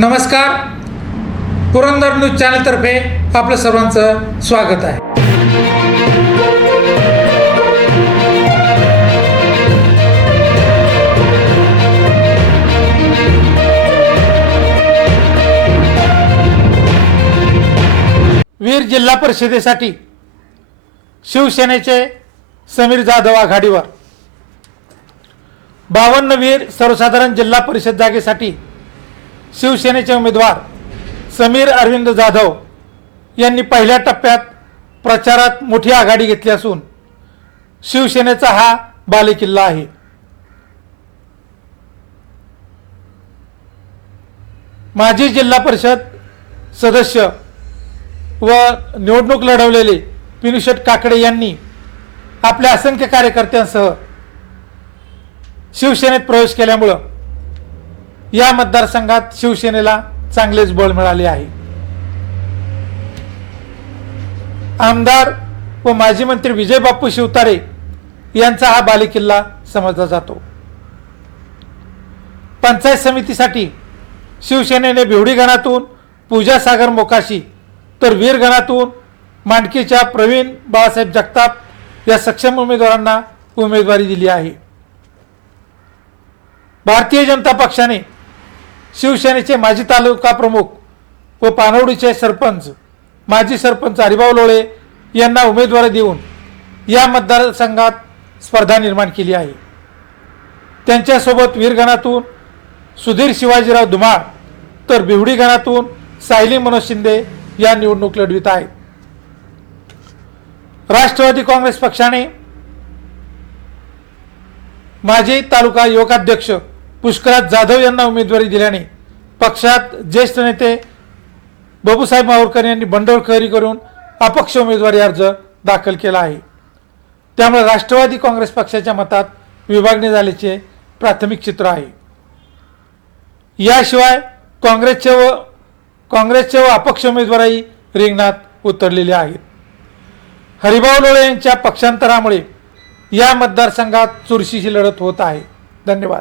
नमस्कार, पुरंदर न्यूज चॅनलतर्फे आपलं सर्वांचं स्वागत आहे. वीर जिल्हा परिषदेसाठी शिवसेनेचे समीर जाधव आघाडीवर. 52 वीर सर्वसाधारण जिल्हा परिषद जागेसाठी शिवसेनेचे उमेदवार समीर अरविंद जाधव यांनी पहिल्या टप्प्यात प्रचारात मोठी आघाडी घेतली असून शिवसेनेचा हा बालेकिल्ला आहे. माजी जिल्हा परिषद सदस्य व निवडणूक लढवलेले पिनुशेट काकडे यांनी आपल्या असंख्य कार्यकर्त्यांसह शिवसेनेत प्रवेश केल्यामुळं या मतदारसंघात शिवसेनेला चांगलेच बळ मिळाले आहे. आमदार व माजी मंत्री विजय बापू शिवतारे यांचा हा बालेकिल्ला समजला जातो. पंचायत समितीसाठी शिवसेनेने भिवडी गणातून पूजा सागर मोकाशी तर वीर गणातून मांडकीच्या प्रवीण बाळासाहेब जगताप या सक्षम उमेदवारांना उमेदवारी दिली आहे. भारतीय जनता पक्षाने शिवसेनेचे माजी तालुका प्रमुख व पानवडीचे सरपंच माजी सरपंच हरिभाऊ लोळे यांना उमेदवारी देऊन या मतदारसंघात स्पर्धा निर्माण केली आहे. त्यांच्यासोबत वीर गणातून सुधीर शिवाजीराव धुमाळ तर भिवडी गणातून सायली मनोज शिंदे या निवडणूक लढवित आहेत. राष्ट्रवादी काँग्रेस पक्षाने माजी तालुका युवकाध्यक्ष पुष्कराज जाधव यांना उमेदवारी दिल्याने पक्षात ज्येष्ठ नेते बाबूसाहेब मावळकर यांनी बंडखोरी करून अपक्ष उमेदवारी अर्ज दाखल केला आहे. त्यामुळे राष्ट्रवादी काँग्रेस पक्षाच्या मतात विभागणी झाल्याचे प्राथमिक चित्र आहे. याशिवाय काँग्रेसचे व अपक्ष उमेदवारही रिंगणात उतरलेले आहेत. हरिभाऊ लोळे यांच्या पक्षांतरामुळे या मतदारसंघात चुरशीची लढत होत आहे. धन्यवाद.